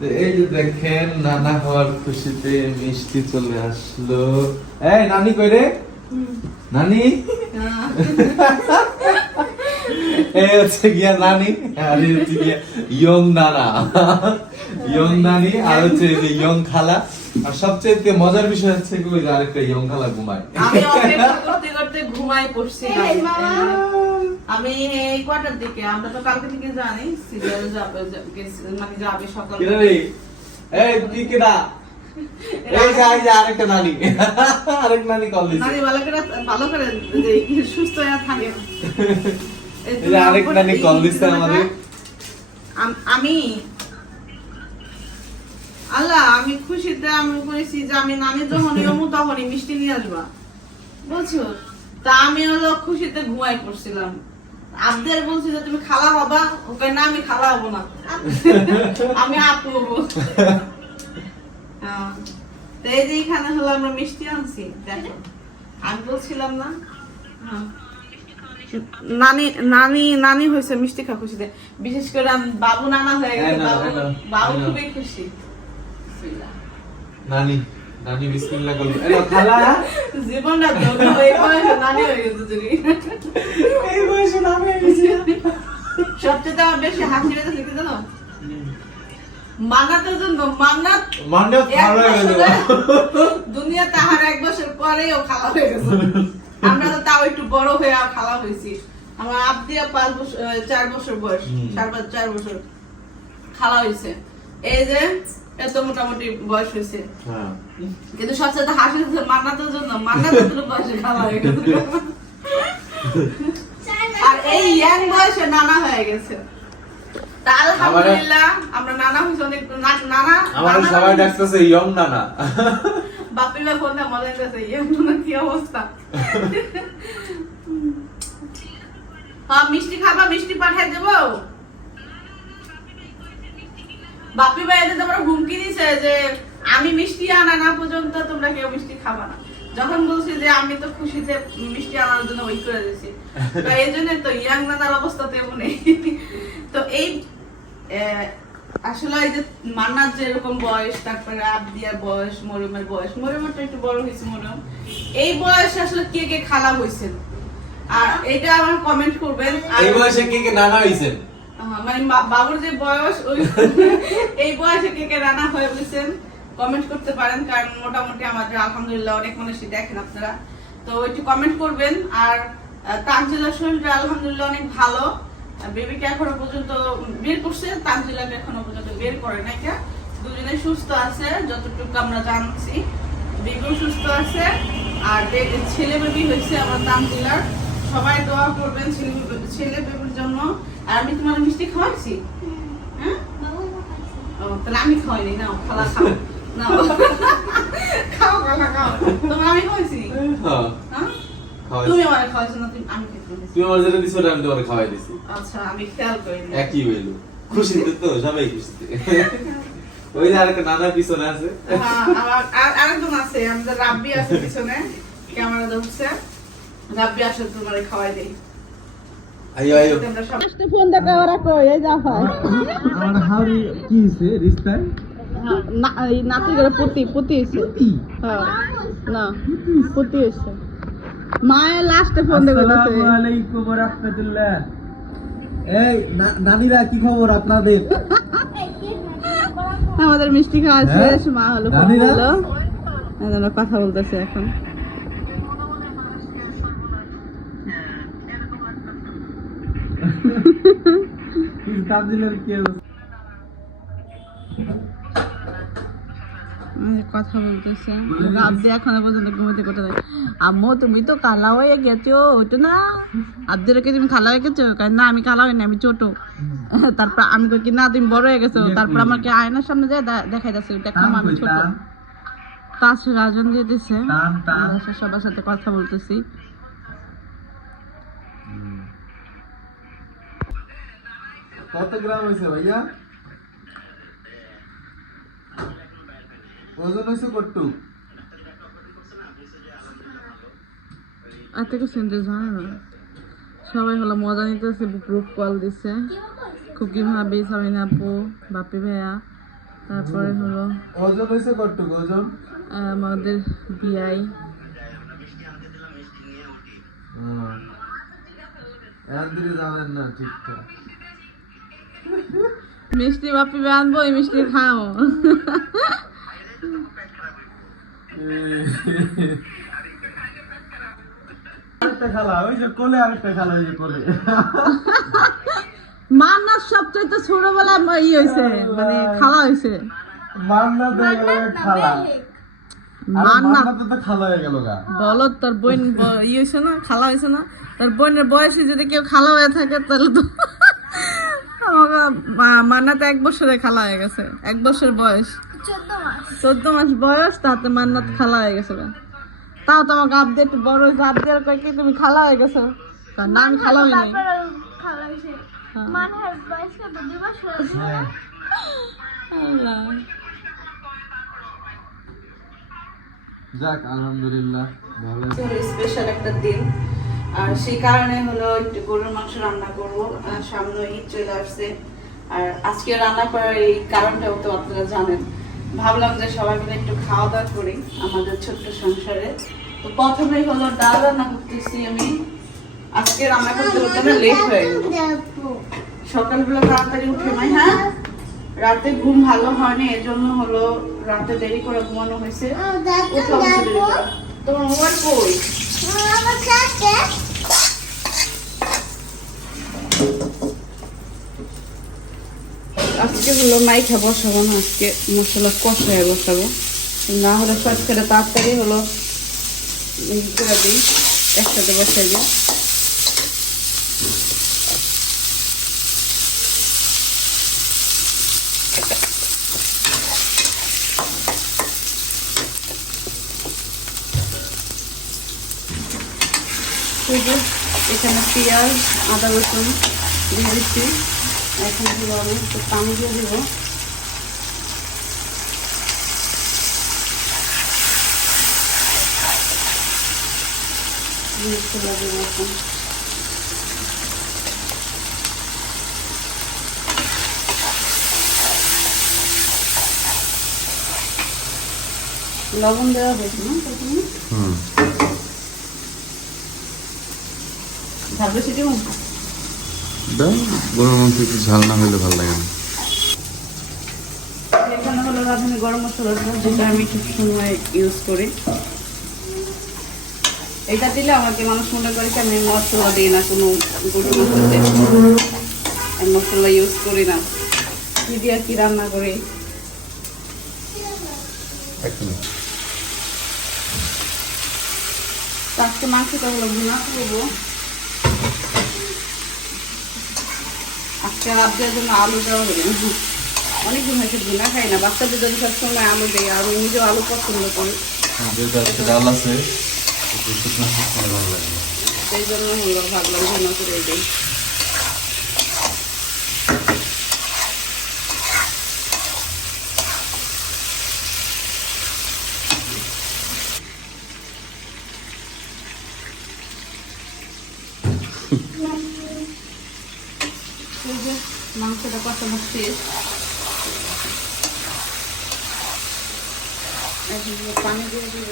এই যে দেখেন নানা হওয়ার খুশিতে মিষ্টি চলে আসলো। এই নানি কই রে? নানি? এই হচ্ছে গিয়া নানি আর এই হচ্ছে গিয়া ইয়ং নানা। ইয়ং নানি আর হচ্ছে এই ইয়ং খালা। আর সবচেয়ে মজার বিষয় হচ্ছে কি আরেকটা ইয়ং খালা ঘুমায়। আমি অপেক্ষা করতে করতে এই মামা। আমি এই কটার দিকে আমরা তো কালকে থেকে জানি সিরিয়াল যাবে মানে যাবে সকাল এই তুই কেডা? এই এই যে আরেকটা নানি। আরেক নানি কল দিছে। নানি ভালো করে ভালো করে যে সুস্থ হয়ে থাকে। এই আরেক নানি কল দিছে আমাদের। আমি আল্লাহ আমি খুশিতে আমি করেছি যে আমি নানি যখনই অমু তখনই মিষ্টি নিয়ে আসবা। বুঝছ তা আমি হলো খুশিতে ঘুমাই পড়ছিলাম। আবদের বলছি যে তুমি খালা হবা? ওকে না আমি খালা হব না। আমি আপু হব। হ্যাঁ। তো এই যে এখানে হলো আমরা মিষ্টি আনছি দেখো। আমি বলছিলাম না। হ্যাঁ। নানি নানি নানি হয়েছে মিষ্টি খা খুশিতে। বিশেষ করে আমি বাবু নানা হয়ে গেছে হ্যাঁ, বাবু। খুবই খুশি। নানি নানি বিসমিল্লাহ করল। এলো খালা। জীবনটা ধন্য হয়ে নানি হয়ে গেছে তুমি সবচেয়ে আমার বেশি হাসি পেতে লিখে জানো? মান্নাতের জন্য মান্নাত হয়ে গেল দুনিয়া তাহার এক বছর পরেই ও খালা হয়ে গেছে। আমরা তো তাও একটু বড় হয়ে হয়েছি। আমার আবদিয়া পাঁচ বছর চার বছর বয়স পাঁচ চার বছর খালা হয়েছে। এই যে এত মোটামুটি বয়স হয়েছে। হ্যাঁ। কিন্তু সবচেয়ে হাসি মান্নাতের জন্য। মান্নাতের জন্য বয়সে খালা হয়ে গেছে। ইয়াং বয়সে নানা হয়ে গেছে। আলহামদুলিল্লাহ আমরা নানা হয়েছে অনেক নানা আমাদের সবাই ডাকতেছে ইয়ং নানা। বাপি বা ফোন মজা নিতেছে ইয়াং নানা কি অবস্থা? হ্যাঁ মিষ্টি খাবা মিষ্টি পাঠাই দেবো। বাপি ভাই এদের তোমরা হুমকি দিছে যে আমি মিষ্টি আনা না পর্যন্ত তোমরা কেউ মিষ্টি খাবা না। যখন বলছি যে আমি তো খুশিতে মিষ্টি আনার জন্য ওই করে দিয়েছি তো এই জন্য তো ইয়াং নানার অবস্থা তেমনই তো এই আসলে এই যে মান্নার যেরকম বয়স তারপরে আবদিয়ার বয়স মরিয়মের বয়স একটু বড় হয়েছে এই বয়সে আসলে কে কে খালা হয়েছেন আর এটা আমার কমেন্ট করবেন এই বয়সে কে কে নানা হইছেন? আহ, মানে বাবুর যে বয়স ওই এই বয়সে কে কে রান্না হয়ে গেছেন? কমেন্ট করতে পারেন কারণ মোটামুটি আমাদের আলহামদুলিল্লাহ অনেক মানুষই দেখেন আপনারা। তো একটু কমেন্ট করবেন আর আহ, তানজিলার শরীরটা আলহামদুলিল্লাহ অনেক ভালো। বেবিকে এখনও পর্যন্ত বের করছে তানজিলাকে এখনও পর্যন্ত বের করে নাই কে? দুজনে সুস্থ আছে যতটুকু আমরা জানছি। বেবিও সুস্থ আছে আর ছেলে বেবি হয়েছে আমার তানজিলার। সবাই দোয়া করবেন ছেলে ছেলে বেবির জন্য। আর আমি তোমার মিষ্টি খাওয়াইছি হ্যাঁ। ও, তাহলে আমি খাওয়াইনি না খালা খাও। নাও তুমি আমার খাওয়াইছো আমি আমি তোমার খাওয়াই দিছি আচ্ছা আমি খেয়াল করিনি একই হইল তো সবাই খুশিতে ওই নানা পিছনে আছে আর আছে আমাদের রাব্বি আছে পিছনে ক্যামেরা ধরছে রাব্বি আসলে তোমার খাওয়াই দেই ফোন দেখা কই এই যা হয় হাওড়ি কি হইছে রিস্তায়? নাতি করে পুতি পুতি হইছে হ্যাঁ না পুতি হইছে মায়ের লাস্টে ফোন দেখে আসসালামু আলাইকুম ওয়া রাহমাতুল্লাহ এই নানিরা কি খবর আপনাদের? আমাদের মিষ্টি খাওয়া হ্যাঁ? শেষ মা হলো ফোন কথা বলতেছে এখন। কি তাবদিলের কি কথা বলতেছে। বলে আব্দি এখনও পর্যন্ত ঘুমোতে করতে দেয় আম্মু তুমি তো কালা হয়ে গেছো ওইটা না? আব্দিরকে তুমি কালা হয়ে গেছো? না আমি কালা হইনি আমি ছোট। তারপর আমি কি না তুমি বড় হয়ে গেছো। ইয়ে তারপর? আমাকে আয়নার সামনে যায় দেখাই যাচ্ছে ওইটা আমি ছোট। পাঁচ রাজন দিয়ে দিছে। সবার সাথে কথা বলতেছি। কত গ্রাম হয়েছে ভাইয়া? ওজন হয়েছে কট্টু। জানে না। সবাই হলো মজা নিতেছে গ্রুপ কল দিছে। খুকি ভাবি সামিনা আপু বাপি ভাইয়া। তারপরে হলো ওজন হয়েছে ওজন? আমাদের বিআই। এন্দ্রি জানেন না ঠিকঠাক মিষ্টি বাপি আনব মিষ্টি খাও। আরেকটা খালা ওই যে কোলে আরেকটা খালা ওই যে কোলে। মান্নার সবচেয়ে তো ই হয়েছে মানে খালা হয়েছে। হয়ে বলো তোর বোন ব- ই হয়েছে না? খালা হয়েছে না? তোর বোনের বয়সে যদি কেউ খালা হয়ে থাকে তাহলে তো মা- মান্না তো এক বছরে খালা হয়ে গেছে এক বছর বয়স। চোদ্দ মাস। বয়স তাতে মান্নাত খালা হয়ে গেছে। তাও তো আমাকে আপডেট একটু বড় হয়েছে আপডেট কয় কি তুমি খালা হয়ে গেছো। না আমি খালা হই নাই হ্যাঁ। যাক আলহামদুলিল্লাহ ভালো স্পেশাল একটা দিন। আর সেই কারণে হলো একটু গরুর মাংস রান্না করব। সামনে ঈদ চলে আসছে। আর আজকে রান্না করার এই কারণটাও তো আপনারা জানেন। ভাবলাম যে সবাই মিলে একটু খাওয়া দাওয়া করি আমাদের ছোট্ট সংসারে। তো প্রথমেই হলো ডাল রান্না করতেছি আমি। আজকে রান্না করতে করতে না লেট হয়ে সকালবেলা তাড়াতাড়ি উঠে নাই হ্যাঁ? রাতে ঘুম ভালো হয়নি, এজন্য হলো রাতে দেরি করে ঘুমানো হয়েছে। তোমার মোবাইল কই? আজকে হলো মাইখা বসাবো না আজকে মশলা কষায় বসাবো। না হলে করে তাড়াতাড়ি হলো একসাথে বসাই দিই। এখানে পেঁয়াজ, আদা রসুন দিয়ে দিচ্ছি। এখন হলো আমি একটু পানি দিয়ে দেবো। মশলা দেবো এখন লবণ দেওয়া হয়েছে না প্রথমে? হুম। দেবো দাও গরুর মাংস একটু ঝাল না হলে ভালো লাগে না। এখানে হলো রাঁধুনি গরম মশলা যেটা আমি ঠিক সময় ইউজ করি। এটা দিলে আমাকে মানুষ মনে করে কি আমি মশলা দিই না কোনো গরু মাংসতে আমি মশলা ইউজ করি না। কি দিয়ে কি রান্না করি? এক মিনিট। তো আজকে মাংসটা হলো ভুনা করব। রাতের জন্য আলু দেওয়া হবে অনেকদিন হয়েছে ভুনা খাই না বাচ্চাদের জন্য সবসময় আলু দেয় আর নিজেও আলু পছন্দ করি। ডাল আছে লাগে। সেই জন্য ভাবলাম ভুনা করে দিই এই যে মাংসটা পানি দিয়ে দিব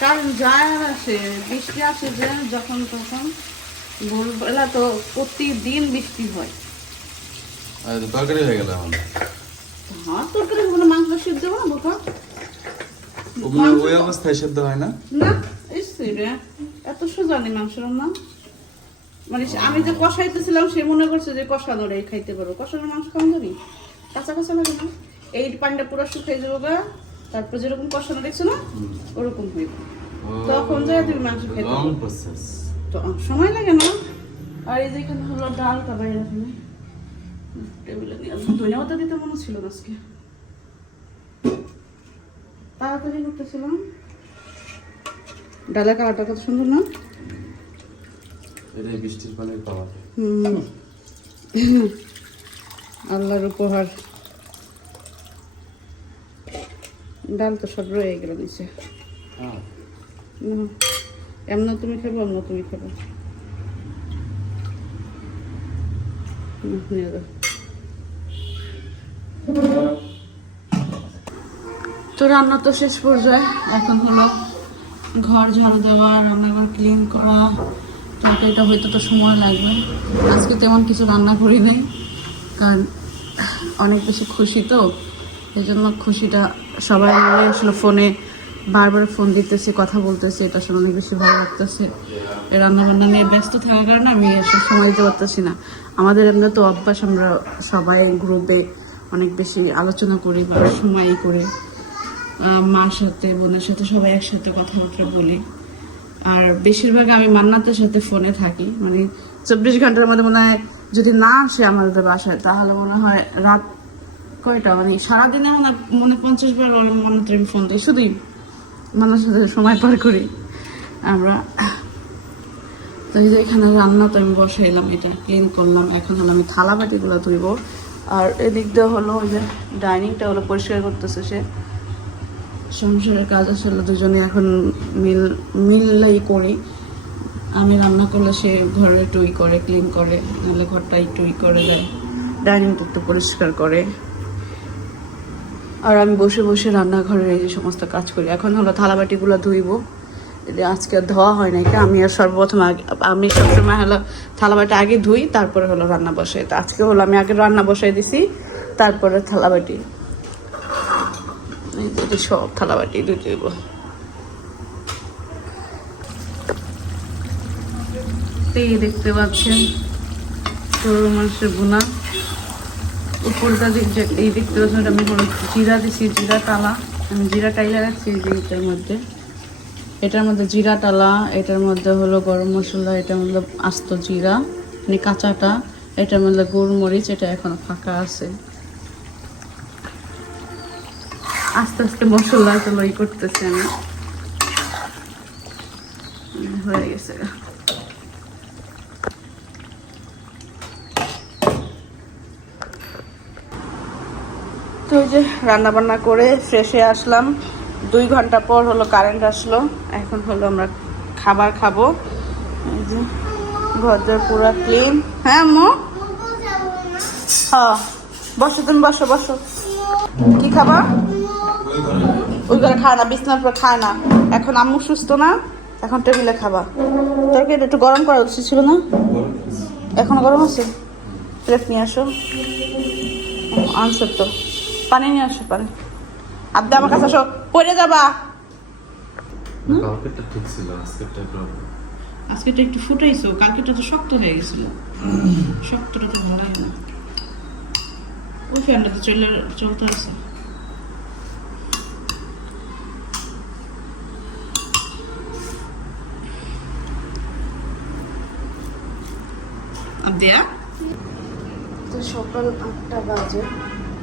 কারণ যায় আর আসে বৃষ্টি আসে যে যখন তখন। ভোরবেলা তো প্রতিদিন বৃষ্টি হয়। তরকারি হয়ে গেল এখন। হ্যাঁ তরকারি কোনো মাংস সিদ্ধ না বোকা ওই অবস্থায় সেদ্ধ হয় না? না এত সোজা নেই মাংস রান্না। মানে আমি যে কষাইতেছিলাম সে মনে করছে যে কষা রে খাইতে পারব। কষানোর মাংস খাওয়া যাবি কাঁচা কাঁচা লাগে না? এই পানিটা পুরো শুকিয়ে যাব গা। তারপর যেরকম কষানো দেখছ না? ওরকম হইব। তখন যায় তুমি মাংস খেতে। প্রসেস তো সময় লাগে না? আর এই যে এখানে হলো ডালটা বাইরে এখানে টেবিলে নিয়ে ধনিয়া পাতা দিতে মনে ছিল না আজকে। তাড়াতাড়ি করতেছিলাম। ডালের কালারটা কত সুন্দর না? এটাই বৃষ্টির পানির পাওয়া আল্লাহর উপহার। ডাল তো সব রয়ে গেল নিচে। হ্যাঁ। এমন তুমি খাব এমন তুমি খাব। তো রান্না তো শেষ পর্যায়ে। এখন হলো ঘর ঝাড়ু দেওয়া রান্নাঘর ক্লিন করা। তরকারিটা হয়তো তো সময় লাগবে। আজকে তেমন কিছু রান্না করি নাই, কারণ অনেক বেশি খুশি তো এই জন্য খুশিটা সবাই মিলে আসলে ফোনে বারবার ফোন দিতেছে, কথা বলতেছে, এটা শুনে অনেক বেশি ভালো লাগতেছে। এই রান্নাবান্না নিয়ে ব্যস্ত থাকার কারণে আমি আসলে সময় দিতে পারতেছি না। আমাদের এমনি তো অভ্যাস, আমরা সবাই গ্রুপে অনেক বেশি আলোচনা করি বা সময় করে। মার সাথে, বোনের সাথে সবাই একসাথে কথাবার্তা বলি। আর বেশিরভাগ আমি মান্নাতের সাথে ফোনে থাকি। মানে চব্বিশ ঘণ্টার মধ্যে মনে হয় যদি না আসে আমাদের বাসায়, তাহলে মনে হয় রাত কয়টা? মানে সারাদিনে মনে মনে পঞ্চাশ বার মান্নাতের আমি ফোন দিই। শুধুই মান্নার সাথে সময় পার করি। আমরা তো এই যে এখানে রান্না তো আমি বসাইলাম, এটা ক্লিন করলাম। এখন হলো আমি থালা বাটিগুলো ধুইব। আর এদিক দিয়ে হলো ওই যে ডাইনিংটা হলো পরিষ্কার করতেছে সে। সংসারের কাজ আসলে দুজনে এখন মিল, মিললাই করি। আমি রান্না করলে সে ঘরে টুই করে, ক্লিন করে, নাহলে ঘরটা টুই করে দেয়। ডাইনিংটা একটু পরিষ্কার করে। আর আমি বসে বসে রান্নাঘরের এই যে সমস্ত কাজ করি। এখন হলো থালাবাটিগুলো ধুইব। আজকে ধোয়া হয় নাই আমি আর সর্বপ্রথম আগে, আমি সবসময় হলো থালাবাটি আগে ধুই, তারপরে হলো রান্না বসাই। তো আজকে হলো আমি আগে রান্না বসাই দিছি, তারপরে থালাবাটি। এটা সব থালাবাটি ধুই দিব। দেখতে পাচ্ছেন গরু মাংসের বোনা উপরটা দিক এই দেখতে পাচ্ছেন আমি জিরা দিছি, জিরা টালা আমি জিরা টাইলা রাখছি এটার মধ্যে। এটার মধ্যে জিরা টালা এটার মধ্যে হলো গরম মশলা, এটার মধ্যে আস্ত জিরা মানে কাঁচাটা, এটার মধ্যে গোলমরিচ, এটা এখনও ফাঁকা আছে। আস্তে আস্তে মশলা গুলো ই করতেছি আমি। হয়ে গেছে। তো ওই যে রান্না বান্না করে ফ্রেশে আসলাম। দুই ঘণ্টা পর হলো কারেন্ট আসলো। এখন হলো আমরা খাবার খাব। ঘরটা পুরো ক্লিন হ্যাঁ মো? হ্যাঁ বসো তুমি, বসো বসো। কি খাবা? ওই ঘরে খায় না বিছনার পর খায় না। এখন আম্মু সুস্থ না এখন টেবিলে খাবা তোর কি একটু গরম করা উচিত ছিল না? এখন গরম আছে? প্লেট নিয়ে আসো। আনসার তো। পানি নিয়ে আসো পানি। আব্দা আমার কাছে আসো। পড়ে যাবা। কালকেরটা ঠিক ছিল আজকেরটা প্রবলেম আজকেটা একটু ফুটাইছো কালকেটা তো শক্ত হয়ে গেছিল। শক্তটা তো ভালো লাগে না ওই ফ্যানটা তো চলে চলতে আছে। আব্দিয়া? তো সকাল আটটা বাজে।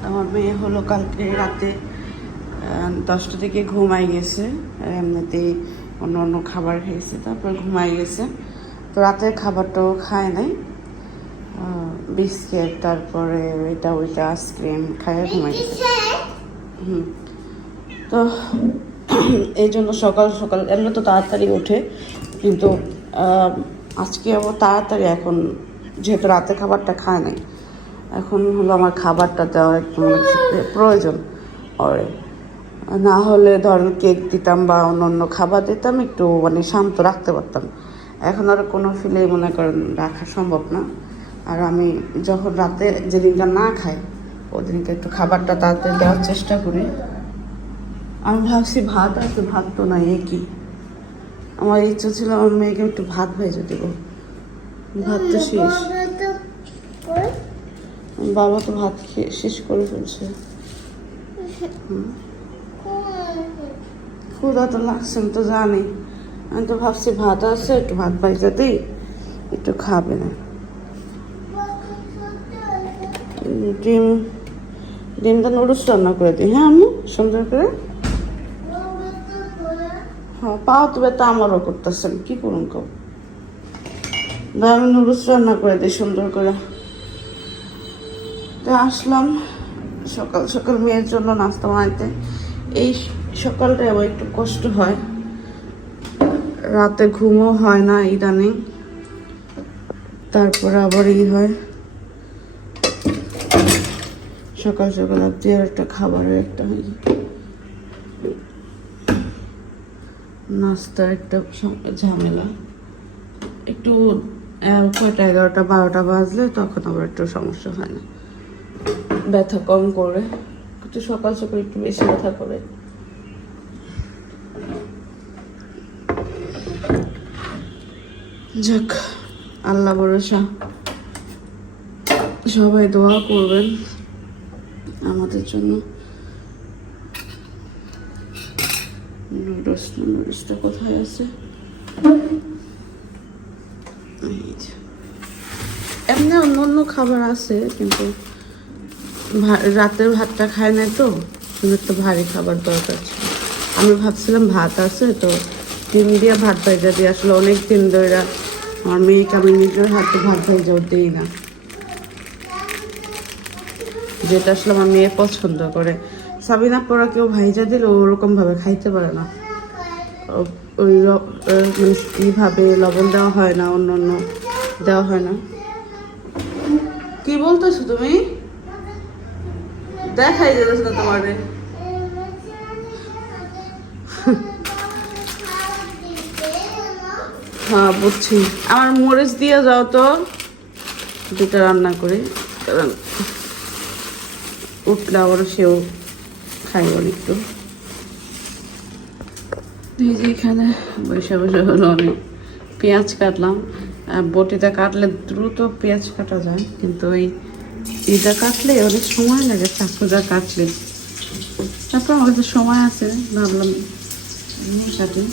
আমার মেয়ে হলো কালকে রাতে দশটা থেকে ঘুমাই গেছে। এমনিতেই অন্য অন্য খাবার খেয়েছে, তারপর ঘুমাই গেছে। তো রাতের খাবারটাও খায় নাই। বিস্কিট, তারপরে এটা ওইটা আইসক্রিম খায় ঘুমাই গেছে। তো এই জন্য সকাল সকাল, এমনি তো তাড়াতাড়ি ওঠে। কিন্তু আজকে আবার তাড়াতাড়ি এখন যেহেতু রাতে খাবারটা খায় নাই। এখন হলো আমার খাবারটা দেওয়া একটু মানে প্রয়োজন ওরে না হলে ধরেন কেক দিতাম বা অন্য অন্য খাবার দিতাম, একটু মানে শান্ত রাখতে পারতাম। এখন আর কোনো ফিলেই মনে করেন রাখা সম্ভব না। আর আমি যখন রাতে যেদিনটা না খাই, ওদিনকে একটু খাবারটা তাড়াতাড়ি দেওয়ার চেষ্টা করি। আমি ভাবছি ভাত আছে, ভাত তো নাই, এ কি? আমার ইচ্ছা ছিল আমার মেয়েকে একটু ভাত ভেজে দেবো। ভাত তো শেষ। বাবা তো ভাত শেষ করে ফেলছে। ক্ষুধা তো লাগছে, আমি তো জানি। আমি তো ভাবছি ভাত আছে, একটু ভাত বাইজা দিই একটু খাবে না। ডিম, ডিমটা নুডলস রান্না করে দিই। হ্যাঁ আমি সুন্দর করে? হ্যাঁ পাও তো ব্যথা আমারও করতেছেন কি করুন কব আমি নুডলস রান্না করে দিই সুন্দর করে। তো আসলাম সকাল সকাল মেয়ের জন্য নাস্তা বানাইতে। এই সকালটা আবার একটু কষ্ট হয়। রাতে ঘুমও হয় না ইদানিং। তারপরে আবার ই হয়। সকাল সকাল আপনি আর একটা খাবারের একটা নাস্তার একটা ঝামেলা। একটু কয়টা এগারোটা বারোটা বাজলে তখন আবার একটু সমস্যা হয় না। ব্যথা কম করে। একটু সকাল সকাল একটু বেশি ব্যথা করে। যাক আল্লাহ ভরসা। সবাই দোয়া করবেন আমাদের জন্য। নুডলস নুডলসটা কোথায় আছে? এমনি অন্য অন্য খাবার আছে, কিন্তু রাতের ভাতটা খায় না তো একটা ভারী খাবার দরকার ছিল। আমি ভাবছিলাম ভাত আছে তো, ডিম দিয়ে ভাত ভাজা দিয়ে, আসলে অনেক দিন ধরে আমার মেয়েকে আমি নিজের হাতে ভাত ভাজাও দিই না। যেটা আসলে আমার মেয়ে পছন্দ করে। সাবিনা পরা কেউ ভাইজা দিলে ও ওরকম ভাবে খাইতে পারে না। ওই মানে এইভাবে লবণ দেওয়া হয় না অন্য অন্য দেওয়া হয় না। কি বলতেছো তুমি? দেখাই দিতেছ না তোমারে। হ্যাঁ বুঝছি। আমার মরিচ দিয়ে যাও তো। দুটা রান্না করে কারণ উঠলে আবার সেও খাইব একটু। এই যে এখানে বসে বসে হলো, আমি পেঁয়াজ কাটলাম। বটিতে কাটলে দ্রুত পেঁয়াজ কাটা যায়, কিন্তু ওই ইটা কাটলে অনেক সময় লাগে চাকুটা কাটলে। তারপর আমার সময় আছে, ভাবলাম কাটি।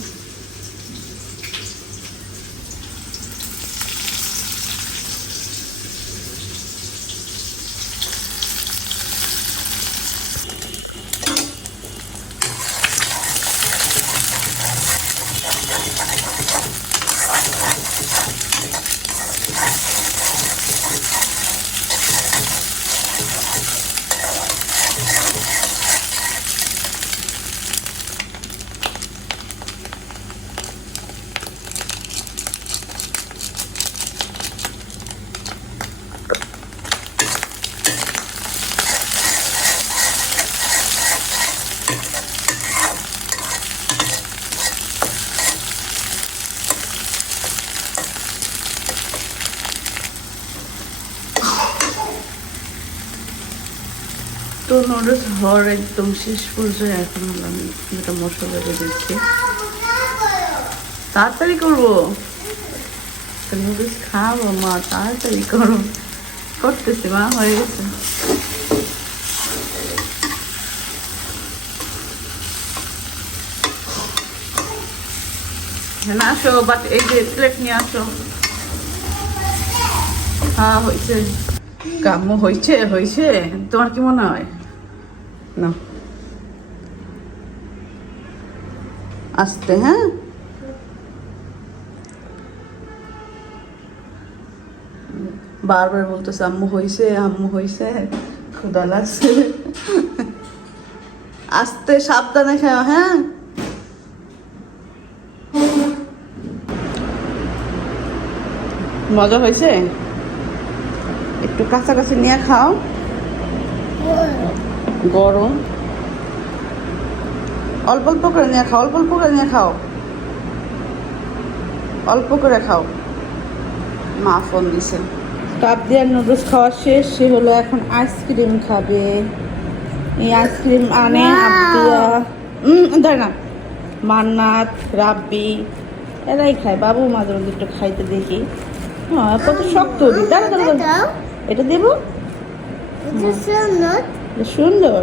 নুডলস হওয়ার একদম শেষ পর্যায়ে এখন আমি যেটা মশলা দিচ্ছি। তাড়াতাড়ি করব? নুডলস খাব, মা, তাড়াতাড়ি করো। করতেছি, মা, হয়ে গেছে। হ্যাঁ আসো, বাট এই যে প্লেট নিয়ে আসো। হ্যাঁ হয়েছে। কাম্য হয়েছে হয়েছে। তোমার কি মনে হয়? আসতে হ্যাঁ? বারবার বলতেছে, আম্মু হয়েছে আম্মু হয়েছে ক্ষুদা লাগছে। আস্তে, সাবধানে খাও হ্যাঁ? মজা হয়েছে? একটু কাছাকাছি নিয়ে খাও। গরম। অল্প অল্প করে নিয়ে খাও অল্প অল্প করে নিয়ে খাও। অল্প করে খাও। মা ফোন দিছে। কাপ দেওয়ার নুডলস খাওয়া শেষ সে হলো এখন আইসক্রিম খাবে। এই আইসক্রিম আনে আবদিয়া না মান্নাত রাব্বি এরাই খায়। বাবু মাঝে মাঝে একটু খাইতে দেখি। হ্যাঁ কত শক্ত। এটা দেবো? সুন্দর।